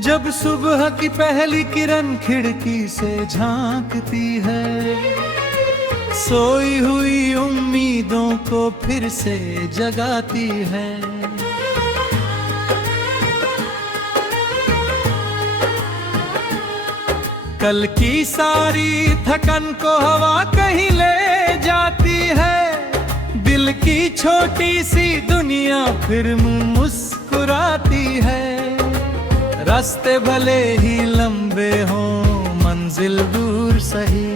जब सुबह की पहली किरण खिड़की से झांकती है, सोई हुई उम्मीदों को फिर से जगाती है। कल की सारी थकन को हवा कहीं ले जाती है। दिल की छोटी सी दुनिया फिर मुस्कुराती है। रास्ते भले ही लंबे हों, मंजिल दूर सही,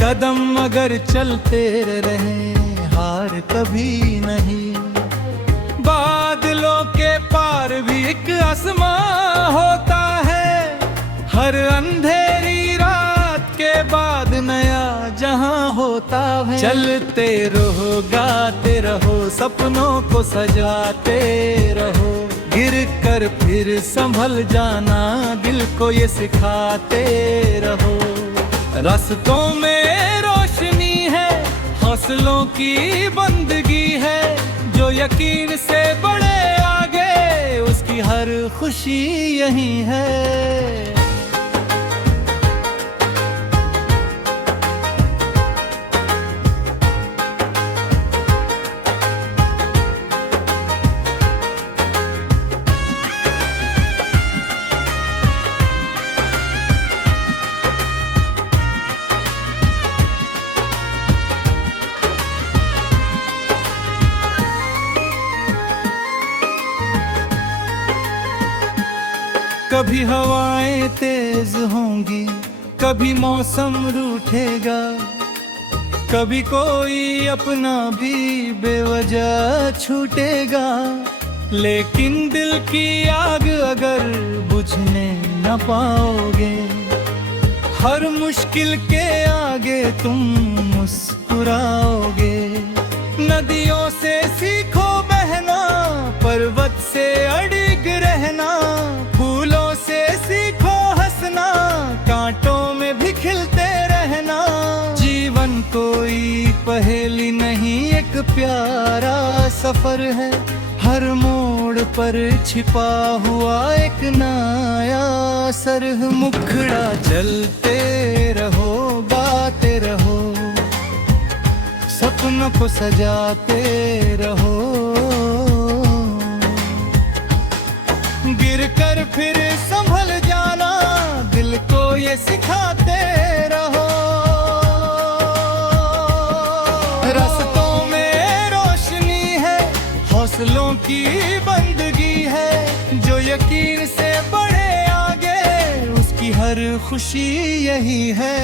कदम अगर चलते रहें हार कभी नहीं। बादलों के पार भी एक आसमां होता है, हर अंधेरी रात के बाद नया जहां होता है। चलते रहो, गाते रहो, सपनों को सजाते रहो, गिर कर फिर संभल जाना दिल को ये सिखाते रहो। रास्तों में रोशनी है, हौसलों की बंदगी है, जो यकीन से बढ़े आगे उसकी हर खुशी यही है। कभी हवाएं तेज होंगी, कभी मौसम रूठेगा, कभी कोई अपना भी बेवजह छूटेगा। लेकिन दिल की आग अगर बुझने न पाओगे, हर मुश्किल के आगे तुम मुस्कुराओगे। नदियों से सीखो बहना, पर्वत से अड़िग रहना, फूलों से सीखो हंसना, कांटों में भी खिलते रहना। जीवन कोई पहेली नहीं, एक प्यारा सफर है, हर मोड़ पर छिपा हुआ एक नया असर। मुखड़ा चलते रहो, गाते रहो, सपनों को सजाते रहो, गिर कर फिर संभल जाना दिल को ये सिखाते रहो। रास्तों में रोशनी है, हौसलों की बंदगी है, जो यकीन से बढ़े आगे उसकी हर खुशी यही है।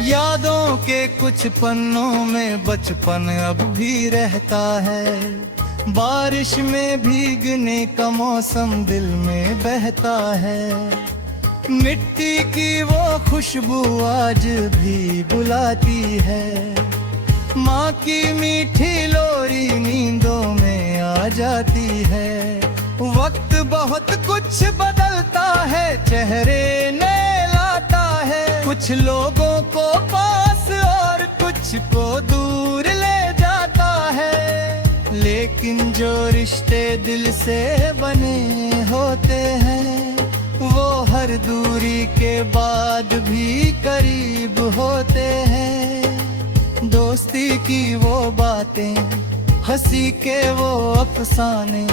यादों के कुछ पन्नों में बचपन अब भी रहता है, बारिश में भीगने का मौसम दिल में बहता है। मिट्टी की वो खुशबू आज भी बुलाती है, माँ की मीठी लोरी नींदों में आ जाती है। वक्त बहुत कुछ बदलता है, चेहरे नए लाता है, कुछ लोगों को पास और कुछ को दूर ले जाता है। लेकिन जो रिश्ते दिल से बने होते हैं, वो हर दूरी के बाद भी करीब होते हैं। दोस्ती की वो बातें, हंसी के वो अफसाने,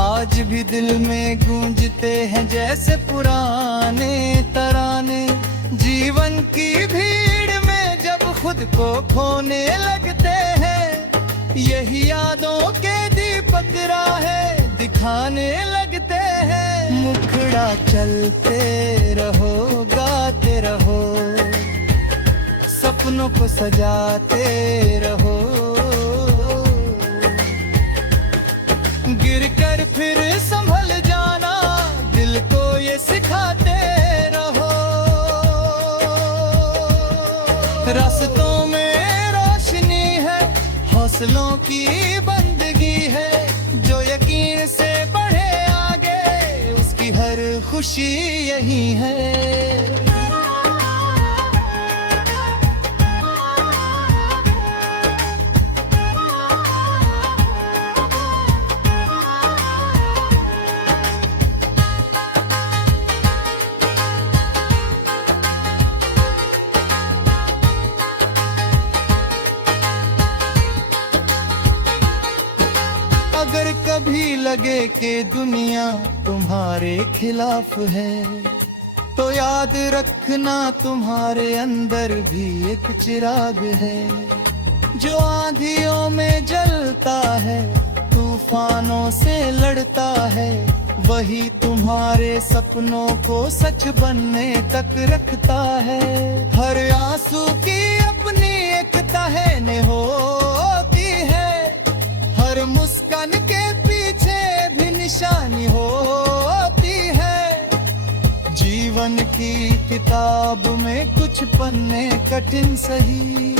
आज भी दिल में गूंजते हैं जैसे पुराने तराने। जीवन की भीड़ में जब खुद को खोने लगते हैं, यही यादों के दीपक राहें दिखाने लगते हैं। मुखड़ा चलते रहो, गाते रहो, सपनों को सजाते रहो, गिर कर फिर संभल जाना दिल को ये सिखाते रहो। रास्तों में हौसलों की बंदगी है, जो यकीन से बढ़े आगे, उसकी हर खुशी यही है। अगर कभी लगे कि दुनिया तुम्हारे खिलाफ है, तो याद रखना तुम्हारे अंदर भी एक चिराग है, जो आंधियों में जलता है, तूफानों से लड़ता है, वही तुम्हारे सपनों को सच बनने तक रखता है। हर आंसू की अपनी एक तहने होती है, हर मुस्कान के पीछे भी निशानी होती है। जीवन की किताब में कुछ पन्ने कठिन सही,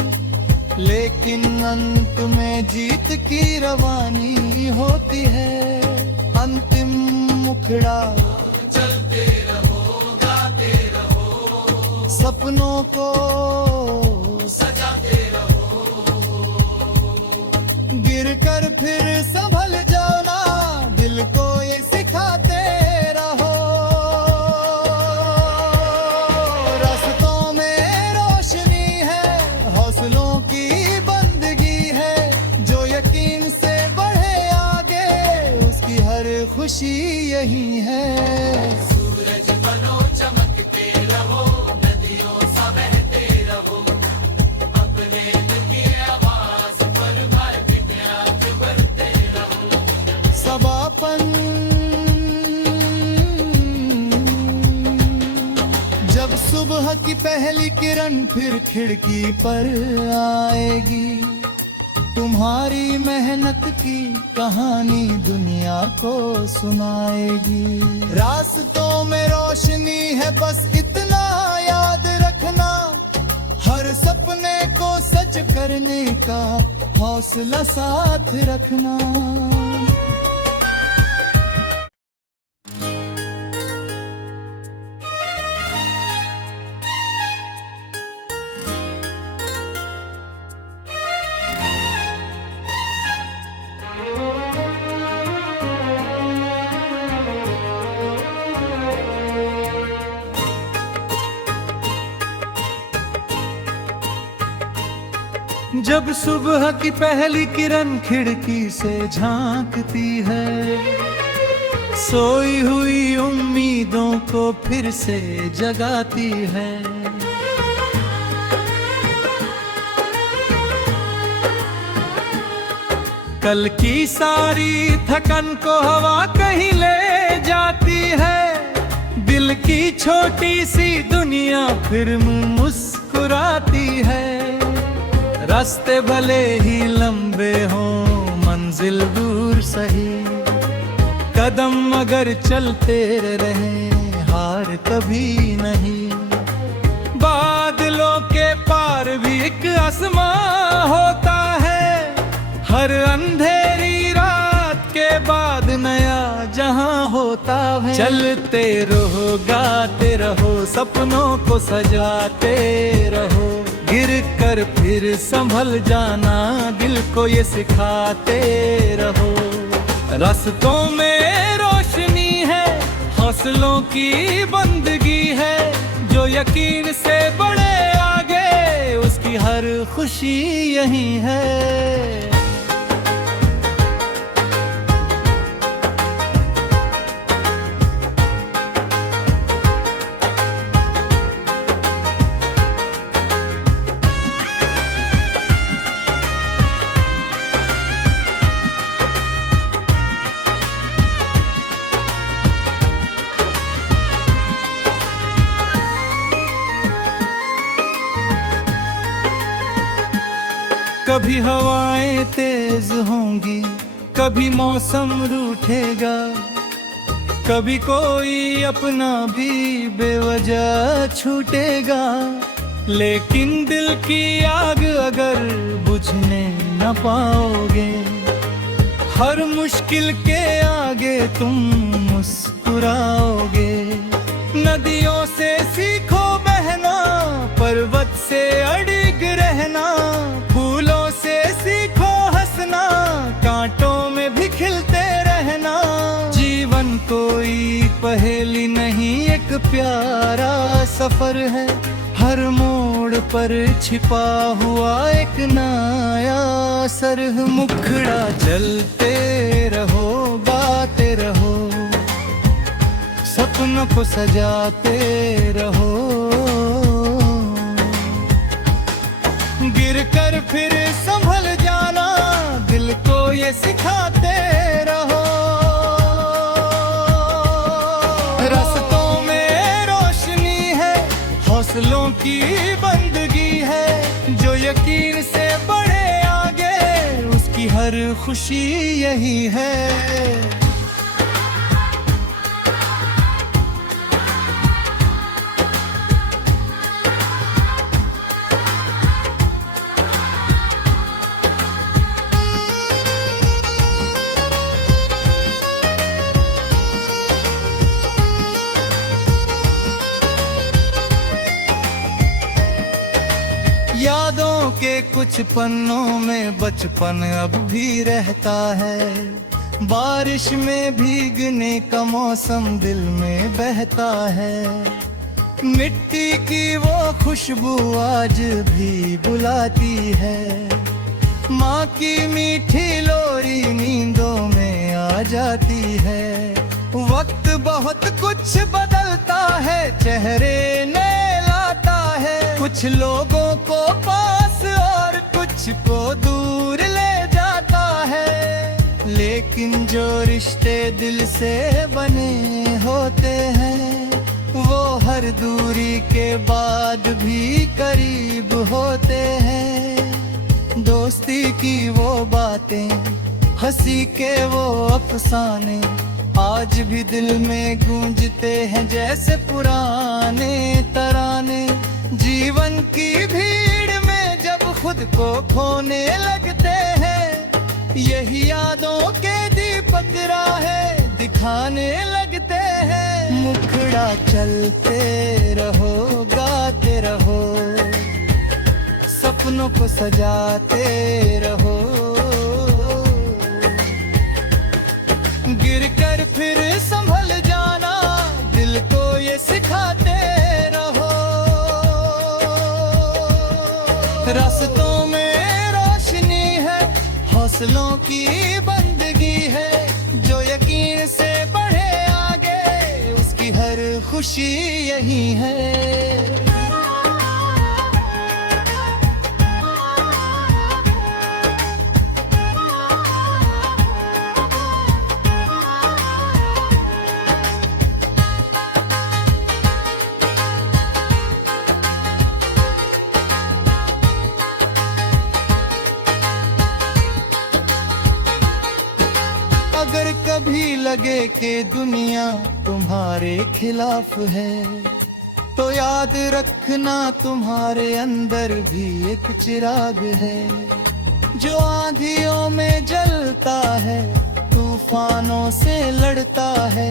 लेकिन अंत में जीत की रवानी होती है। अंतिम मुखड़ा चलते रहो, गाते रहो, सपनों को सजाते रहो, गिर कर फिर संभल जाओ ना, दिल को ये सिखाते रहो। रास्तों में रोशनी है, हौसलों की बंदगी है, जो यकीन से बढ़े आगे, उसकी हर खुशी यही है। सूरज बनो चमकते रहो, नदियों सा बहते रहो, अपने दिल की आवाज पर बढ़ते रहो। समापन जब सुबह की पहली किरण फिर खिड़की पर आएगी, तुम्हारी मेहनत की कहानी दुनिया को सुनाएगी। रास्तों में रोशनी है, बस इतना याद रखना, हर सपने को सच करने का हौसला साथ रखना। जब सुबह की पहली किरण खिड़की से झांकती है, सोई हुई उम्मीदों को फिर से जगाती है। कल की सारी थकन को हवा कहीं ले जाती है, दिल की छोटी सी दुनिया फिर मुस्कुराती है। रास्ते भले ही लंबे हों, मंजिल दूर सही, कदम अगर चलते रहें, हार कभी नहीं। बादलों के पार भी एक आसमां होता है, हर अंधेरी रात के बाद नया जहां होता है। चलते रहो, गाते रहो, सपनों को सजाते रहो, गिर कर फिर संभल जाना, दिल को ये सिखाते रहो। रास्तों में रोशनी है, हौसलों की बंदगी है, जो यकीन से बढ़े आगे, उसकी हर खुशी यही है। कभी हवाएं तेज होंगी, कभी मौसम रूठेगा, कभी कोई अपना भी बेवजह छूटेगा। लेकिन दिल की आग अगर बुझने न पाओगे, हर मुश्किल के आगे तुम मुस्कुराओगे। नदियों से सीखो बहना, पर्वत से अड़िग रहना, फूलों से सीखो हंसना, कांटों में भी खिलते रहना। जीवन कोई पहेली नहीं, एक प्यारा सफर है, हर मोड़ पर छिपा हुआ एक नया असर। मुखड़ा चलते रहो, गाते रहो, सपनों को सजाते रहो। गिर कर फिर संभल जाना, दिल को ये सिखाते रहो। रास्तों में रोशनी है, हौसलों की बंदगी है, जो यकीन से बढ़े आगे उसकी हर खुशी यही है। यादों के कुछ पन्नों में बचपन अब भी रहता है, बारिश में भीगने का मौसम दिल में बहता है। मिट्टी की वो खुशबू आज भी बुलाती है, माँ की मीठी लोरी नींदों में आ जाती है। वक्त बहुत कुछ बदलता है, चेहरे नए लाता है, कुछ लोगों को पास और कुछ को दूर ले जाता है। लेकिन जो रिश्ते दिल से बने होते हैं, वो हर दूरी के बाद भी करीब होते हैं। दोस्ती की वो बातें, हंसी के वो अफसाने, आज भी दिल में गूंजते हैं जैसे पुराने तराने। जीवन की भीड़ में जब खुद को खोने लगते हैं, यही यादों के दीपक राहें दिखाने लगते हैं। मुखड़ा चलते रहो, गाते रहो, सपनों को सजाते रहो। गिर कर फिर संभल जाना, दिल को ये सिखाते रहो। रास्तों में रोशनी है, हौसलों की बंदगी है, जो यकीन से बढ़े आगे उसकी हर खुशी यही है। अगर कभी लगे कि दुनिया तुम्हारे खिलाफ है, तो याद रखना तुम्हारे अंदर भी एक चिराग है, जो आंधियों में जलता है, तूफानों से लड़ता है।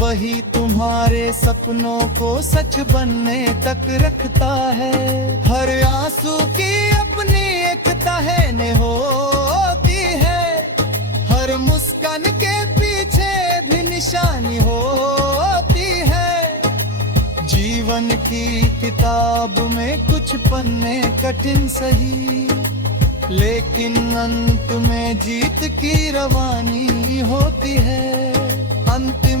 वही तुम्हारे सपनों को सच बनने तक रखता है। हर आंसू की अपनी एक तहने होती है, हर मुस्कान के पीछे भी निशानी होती है। जीवन की किताब में कुछ पन्ने कठिन सही, लेकिन अंत में जीत की रवानी होती है। अंतिम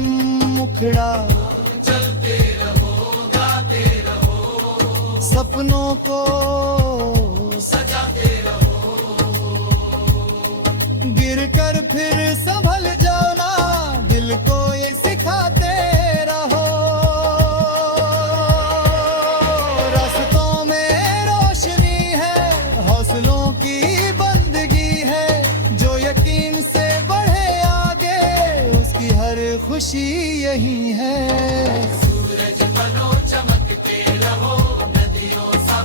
मुखड़ा चलते रहो, गाते रहो, सपनों को सजाते रहो। गिर कर फिर संभल जाना, दिल को ये सिखाते रहो। रास्तों में रोशनी है, हौसलों की बंदगी है, जो यकीन से बढ़े आगे उसकी हर खुशी यही है। सूरज बनो चमकते रहो, नदियों सा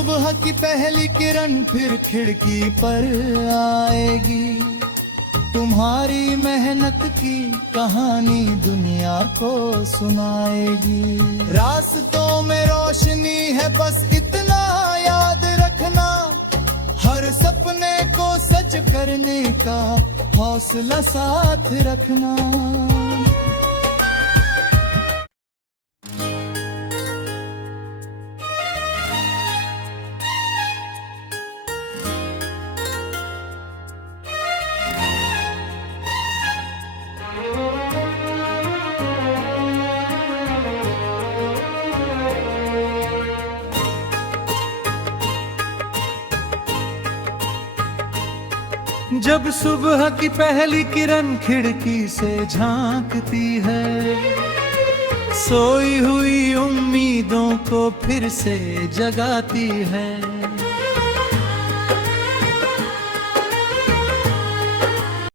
सुबह की पहली किरण फिर खिड़की पर आएगी, तुम्हारी मेहनत की कहानी दुनिया को सुनाएगी। रास्तों में रोशनी है बस इतना याद रखना, हर सपने को सच करने का हौसला साथ रखना। जब सुबह की पहली किरण खिड़की से झांकती है, सोई हुई उम्मीदों को फिर से जगाती है।